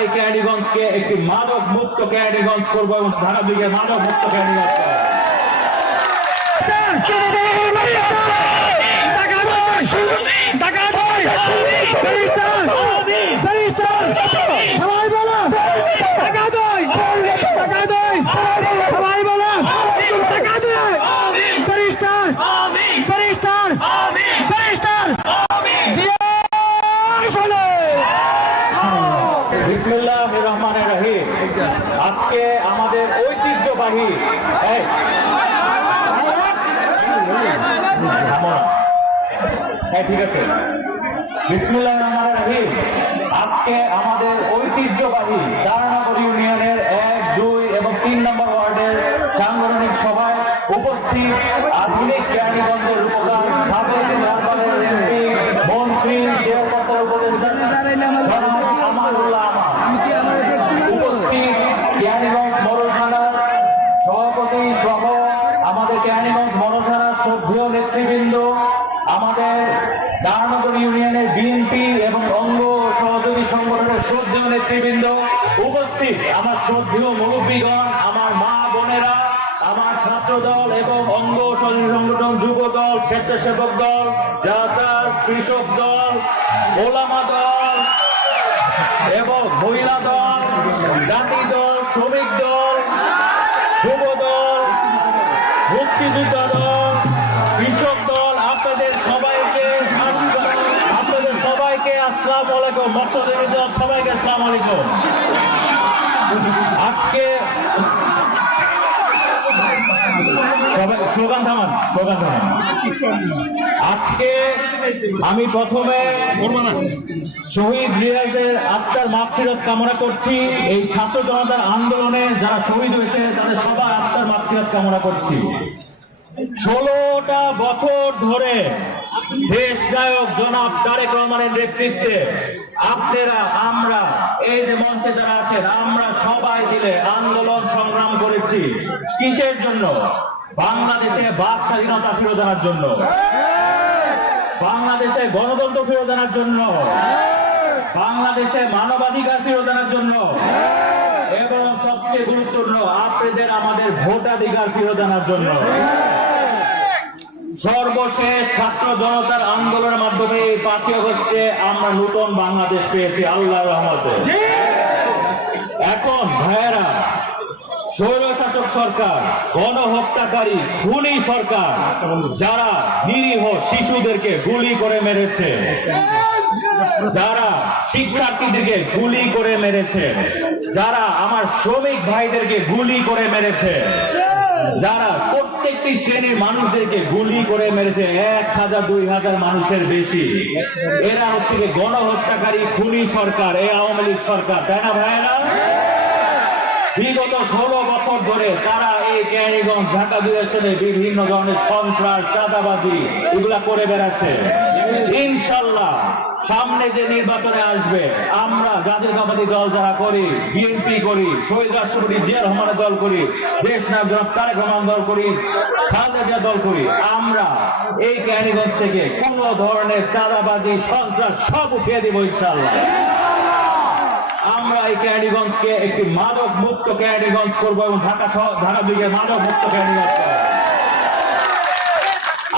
এই ক্যান্ডিগঞ্জকে একটি মাদক মুক্ত ক্যান্ডিগঞ্জ করবো এবং ঢাকা দিকে মাদক মুক্ত ক্যান্ডিগঞ্জ করবো। বিসমিল্লাহির রহমানির রহিম। আজকে আমাদের ঐতিহ্যবাহী ঠিক আছে, বিসমিল্লাহির রহমানির রহিম। আজকে আমাদের ঐতিহ্যবাহী দারনগর ইউনিয়নের 1, 2 এবং 3 নম্বর ওয়ার্ডের সাংগঠনিক সভায় উপস্থিত আধুনিক ক্যান্ডিগঞ্জের রূপকার সাবেক রাজবাড়ির এমপি মন্ত্রী চেয়ারপারসনের উপদেষ্টা আমানুল্লাহ উপস্থিত ক্যান্ডিগঞ্জ মডেল থানার সভাপতি সহ আমাদের ক্যান্ডিগঞ্জ মডেল থানার শ্রদ্ধেয় নেতৃবৃন্দ, আমাদের দারনগর ইউনিয়নের বিএনপি এবং অঙ্গ সহযোগী সংগঠনের শ্রদ্ধেয় নেতৃবৃন্দ, উপস্থিত আমার শ্রদ্ধেয় মুরব্বীগণ, আমার মা বোনেরা, আমার ছাত্র দল এবং অঙ্গ সহযোগী সংগঠন, যুব দল, স্বেচ্ছাসেবক দল, জাসাস, কৃষক দল, ওলামা দল এবং মহিলা দল, জাতি দল, শ্রমিক দল, যুব দল, মুক্তিযোদ্ধা দল, কৃষক দল, আপনাদের সবাইকে আসসালামু আলাইকুম। মক্তদের দল সবাইকে আসসালামু আলাইকুম। আজকে স্লোগান থামান। আজকে আমি প্রথমে শহীদ রিয়াজের আত্মার মাগফিরাত কামনা করছি। এই ছাত্র জনতার আন্দোলনে যারা শহীদ হয়েছে তাদের সবার আত্মার মাগফিরাত কামনা করছি। 16টা বছর ধরে দেশ নায়ক জনাব তারেক রহমানের নেতৃত্বে আপনারা, আমরা, এই যে মঞ্চে যারা আছেন, আমরা সবাই মিলে আন্দোলন সংগ্রাম করেছি। কিসের জন্য? বাংলাদেশে বাক স্বাধীনতা ফিরে আনার জন্য, বাংলাদেশে গণতন্ত্র ফিরে আনার জন্য, বাংলাদেশে মানবাধিকার ফিরে আনার জন্য এবং সবচেয়ে গুরুত্বপূর্ণ আপনাদের আমাদের ভোটাধিকার ফিরে আনার জন্য। সর্বশেষ ছাত্র জনতার আন্দোলনের মাধ্যমে এই 5ই আগস্টে আমরা নতুন বাংলাদেশ পেয়েছি আল্লাহর রহমতে। এখন ভাইয়েরা, স্বৈরশাসক সরকার, গণহত্যাকারী খুনি সরকার, যারা নিরীহ শিশুদেরকে গুলি করে মেরেছে, যারা শিক্ষার্থীদেরকে গুলি করে মেরেছে, যারা আমার শ্রমিক ভাইদেরকে গুলি করে মেরেছে, যারা প্রত্যেকটি শ্রেণীর মানুষদেরকে গুলি করে মেরেছে, 1000, 2000 মানুষের বেশি, এরা হচ্ছে গণহত্যাকারী খুনি সরকার, এই আওয়ামী লীগ সরকার, তাই না ভাইয়েরা? বিগত 16 বছর ধরে তারা এই ক্যান্ডিগঞ্জ, ঢাকা ডিভিশনে বিভিন্ন ধরনের সন্ত্রাস, চাঁদাবাজি এগুলা করে বেড়াচ্ছে। ইনশাল্লাহ সামনে যে নির্বাচনে আসবে, আমরা জাতীয়তাবাদী দল যারা করি, বিএনপি করি, শহীদ রাষ্ট্রপতি জিয়া রহমানের দল করি, দেশ নায়ক জনাব তারেক রহমান দল করি, খালেদা জিয়া দল করি, আমরা এই ক্যান্ডিগঞ্জ থেকে কোন ধরনের চাঁদাবাজি, সন্ত্রাস সব উঠিয়ে দিব ইনশাল্লাহ। আমরা এই ক্যান্ডিগঞ্জকে একটি মাদক মুক্ত ক্যান্ডিগঞ্জ করবো এবং ঢাকা দিকে মাদক মুক্ত ক্যান্ডিগঞ্জ করবো।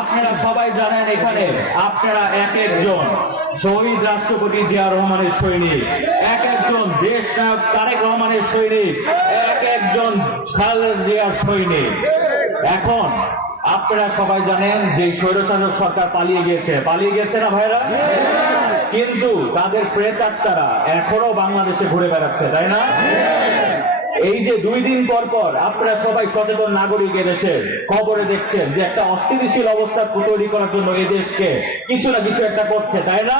আপনারা সবাই জানেন, এখানে আপনারা এক একজন শহীদ রাষ্ট্রপতি জিয়া রহমানের সৈনিক, এক একজন দেশ নায়ক তারেক রহমানের সৈনিক, এক একজন খালেদা জিয়ার সৈনিক। এখন আপনারা সবাই জানেন যে স্বৈরশাসক সরকার পালিয়ে গেছে না ভাইরা? কিন্তু তাদের প্রেতাত্মারা এখনো বাংলাদেশে ঘুরে বেড়াচ্ছে, তাই না? এই যে 2 দিন পর পর আপনারা সবাই সচেতন নাগরিক এদেশের খবরে দেখছেন যে একটা অস্থিতিশীল অবস্থা তৈরি করার জন্য এই দেশকে কিছু না কিছু একটা করছে, তাই না?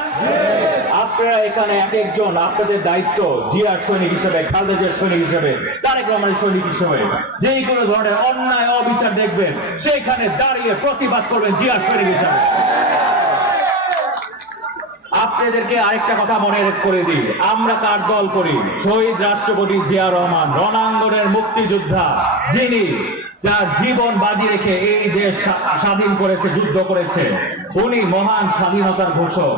আপনারা এখানে এক একজন আপনাদের দায়িত্ব জিয়ার সৈনিক হিসেবে, খালেদা জিয়ার সৈনিক হিসেবে, তারেক রহমানের সৈনিক হিসেবে যেই কোনো ধরনের অন্যায় অবিচার দেখবেন সেখানে দাঁড়িয়ে প্রতিবাদ করবেন জিয়ার সৈনিক হিসেবে। আপনাদেরকে আরেকটা কথা মনে করে দিই, আমরা কার দল করি? শহীদ রাষ্ট্রপতি জিয়া রহমান, রণাঙ্গনের মুক্তিযোদ্ধা, যিনি যার জীবন বাজি রেখে এই দেশ স্বাধীন করেছে, যুদ্ধ করেছে, উনি মহান স্বাধীনতার ঘোষক।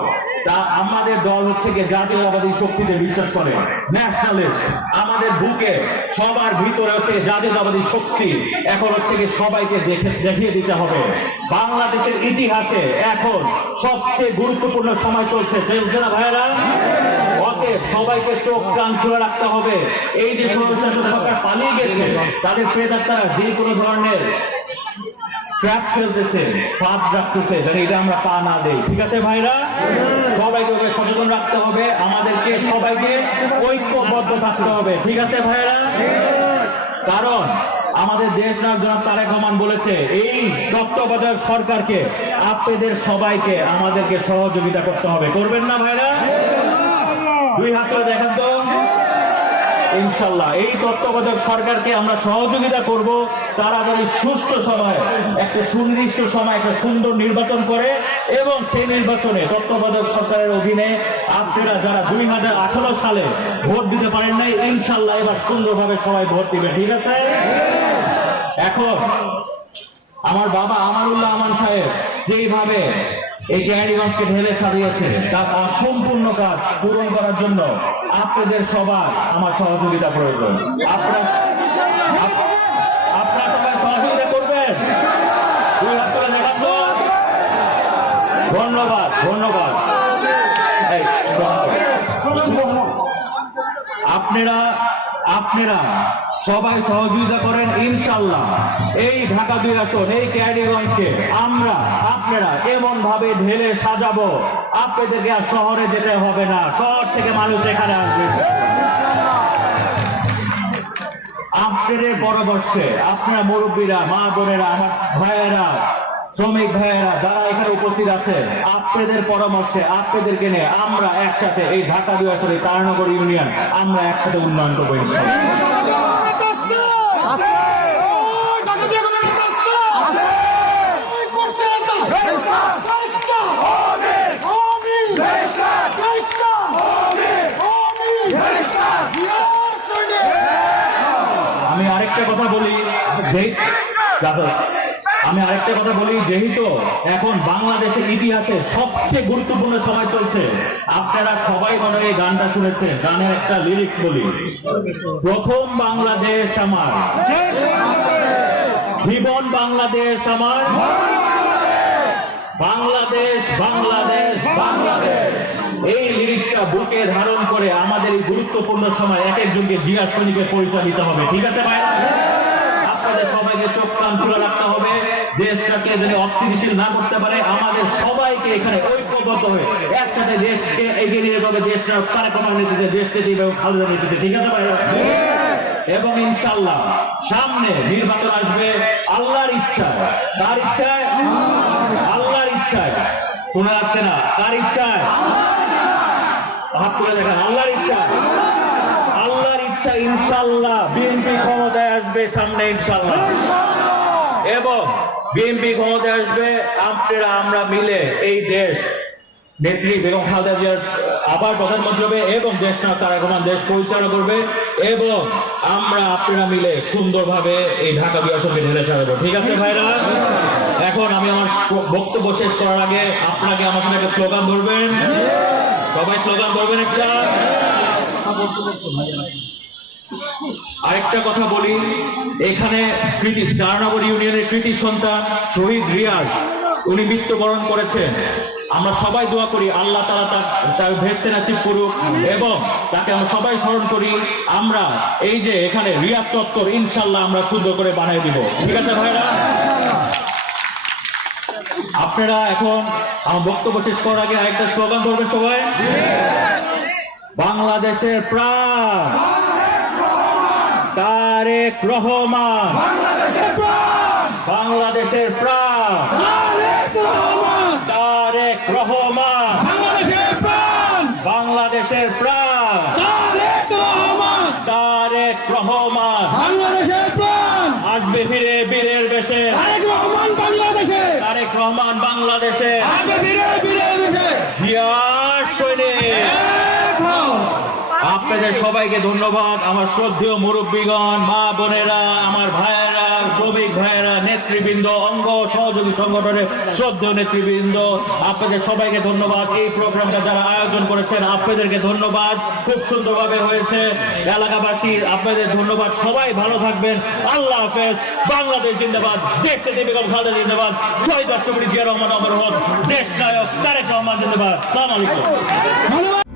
তা আমাদের দল হচ্ছে কি জাতীয়তাবাদী শক্তিতে বিশ্বাস করে, ন্যাশনালিস্ট। আমাদের বুকে সবার ভিতরে হচ্ছে জাতীয়তাবাদী শক্তি। এখন হচ্ছে কি সবাইকে দেখিয়ে দিতে হবে বাংলাদেশের ইতিহাসে এখন সবচেয়ে গুরুত্বপূর্ণ সময় চলছে না ভাইয়েরা? অতএব সবাইকে চোখ কান খুলে রাখতে হবে। এই যে স্বৈরশাসক সরকার পালিয়ে গেছে, তাদের প্রেতাত্মারা যে কোনো ধরনের ট্র্যাপ ফেলতেছে, ফাঁস রাখতেছে, যেন এটা আমরা পা না দেই। ঠিক আছে ভাইরা? সবাইকে সচেতন রাখতে হবে, আমাদেরকে সবাইকে ঐক্যবদ্ধ থাকতে হবে। ঠিক আছে ভাইরা? কারণ আমাদের দেশ নায়ক জনাব তারেক রহমান বলেছে, এই তত্ত্বাবধায়ক সরকারকে আপনাদের সবাইকে আমাদেরকে সহযোগিতা করতে হবে। করবেন না ভাইরা? দুই হাত করে দেখেন তো। ইনশাল্লাহ এই তত্ত্বাবধায়ক সরকারকে আমরা সহযোগিতা করব, তাড়াতাড়ি সুষ্ঠু সময়, একটা সুনির্দিষ্ট সময় একটা সুন্দর নির্বাচন করে, এবং সেই নির্বাচনে তত্ত্বাবধায়ক সরকারের অধীনে আপনারা যারা 2018 সালে ভোট দিতে পারেন নাই, ইনশাল্লাহ এবার সুন্দরভাবে সবাই ভোট দিবে। ঠিক আছে? এখন আমার বাবা আমানুল্লাহ আমান সাহেব যেইভাবে এই ক্যারিগঞ্জকে ঢেলে সাজিয়েছে, তার অসম্পূর্ণ কাজ পূরণ করার জন্য আপনাদের সবার আমার সহযোগিতা প্রয়োজন। আপনারা সবাই সহযোগিতা করবেন। দুই হাত করে দেখান তো। ধন্যবাদ, ধন্যবাদ। আপনারা সবাই সহযোগিতা করেন, ইনশাল্লাহ এই ঢাকা 2 আসন, এই ক্যারিগঞ্জকে আপনারা এমন ভাবে ঢেলে সাজাবো, আপনাদেরকে আর শহরে যেতে হবে না, শহর থেকে মানুষ এখানে আসবে। আপনাদের পরামর্শে আপনারা মুরব্বীরা, মা বোনেরা, আমার ভাইয়েরা, শ্রমিক ভাইয়েরা যারা এখানে উপস্থিত আছে, আপনাদের পরামর্শে আপনাদেরকে নিয়ে আমরা একসাথে এই ঢাকা 2 আসনে তারানগর ইউনিয়ন আমরা একসাথে উন্নয়ন করবো ইনশাআল্লাহ। আমি আরেকটা কথা বলি, যেহেতু এখন বাংলাদেশের ইতিহাসে সবচেয়ে গুরুত্বপূর্ণ সময় চলছে, আপনারা সবাই মনে হয় এই গানটা শুনেছেন। গানের একটা লিরিক্স বলি, প্রথম বাংলাদেশ আমার, জীবন বাংলাদেশ আমার, বাংলাদেশ বাংলাদেশ বাংলাদেশ। এই লিরিক্সটা বুকে ধারণ করে আমাদের এই গুরুত্বপূর্ণ সময় এক একজনকে জিয়া সৈনিকের পরিচয় দিতে হবে। ঠিক আছে ভাই? আপনাদের সবাইকে চোখ কান খুলে রাখতে হবে, দেশটাকে যদি অস্থিতিশীল না করতে পারে, আমাদের সবাইকে এখানে ঐক্যবদ্ধ হয়ে একসাথে দেশকে এগিয়ে নিয়ে যেতে হবে। দেশটা তারেক রহমানের নেতৃত্বে, দেশকে এবং খালেদার নেতৃত্বে। ঠিক আছে ভাই? এবং ইনশাল্লাহ সামনে নির্বাচন আসবে আল্লাহর ইচ্ছায়। তার ইচ্ছায়, আল্লাহর ইচ্ছায়। শোনা যাচ্ছে না? কার ইচ্ছায়? হাত তুলে দেখেন। আল্লাহর ইচ্ছায়, আল্লাহর ইচ্ছা। ইনশাল্লাহ বিএনপি ক্ষমতায় আসবে সামনে ইনশাল্লাহ, এবং বিএনপি ক্ষমতায় আসবে। আমরা মিলে এই দেশ নেত্রী বেগম খালেদা জিয়ার আবার প্রধানমন্ত্রী হবে, এবং দেশ নায়ক তারেক রহমান দেশ পরিচালনা করবে, এবং আপনারা মিলে সুন্দরভাবে এই ঢাকা 2 আসনকে ঢেলে সাজাবো। ঠিক আছে ভাইরা? এখন আমি আমার বক্তব্য শেষ করার আগে আপনাকে আমার সাথে একটা স্লোগান বলবেন। সবাই স্লোগান বলবেন একটা। আরেকটা কথা বলি, এখানে তারানগর ইউনিয়নের কৃতি সন্তান শহীদ রিয়াজ, উনি মৃত্যুবরণ করেছেন। আমরা সবাই দোয়া করি আল্লাহ তাআলা তার ভেস্তে নাসিব করুক, এবং তাকে আমরা সবাই স্মরণ করি। আমরা এই যে এখানে রিয়াজ চত্বর ইনশাল্লাহ আমরা সুন্দর করে বানিয়ে দিব। ঠিক আছে ভাইরা? আপনারা এখন আমার বক্তব্য শেষ করার আগে আরেকটা স্লোগান করবেন সবাই। বাংলাদেশের প্রাণ তারেক রহমান, বাংলাদেশের প্রাণ তারেক রহমান, বাংলাদেশের প্রাণ তারেক রহমান, আসবে ফিরে বীরের বেশে তারেক রহমান, বাংলাদেশে জিয়া সৈনিক। আপনাদের সবাইকে ধন্যবাদ। আমার শ্রদ্ধেয় মুরব্বীগণ, মা বোনেরা, আমার ভাইয়েরা, শ্রমিক ভাইয়েরা, নেতৃবৃন্দ, অঙ্গ সহযোগী সংগঠনের শ্রদ্ধেয় নেতৃবৃন্দ, আপনাদের সবাইকে ধন্যবাদ। এই প্রোগ্রামটা যারা আয়োজন করেছেন আপনাদেরকে ধন্যবাদ। খুব সুন্দরভাবে হয়েছে। এলাকাবাসী আপনাদের ধন্যবাদ। সবাই ভালো থাকবেন। আল্লাহ হাফেজ। বাংলাদেশ জিন্দাবাদ। দেশ নেত্রী বেগম খালেদা জিন্দাবাদ। শহীদ রাষ্ট্রপতি জিয়া রহমান অমর হোক। দেশ নায়ক তারেক রহমান জিন্দাবাদ। আসসালামু আলাইকুম।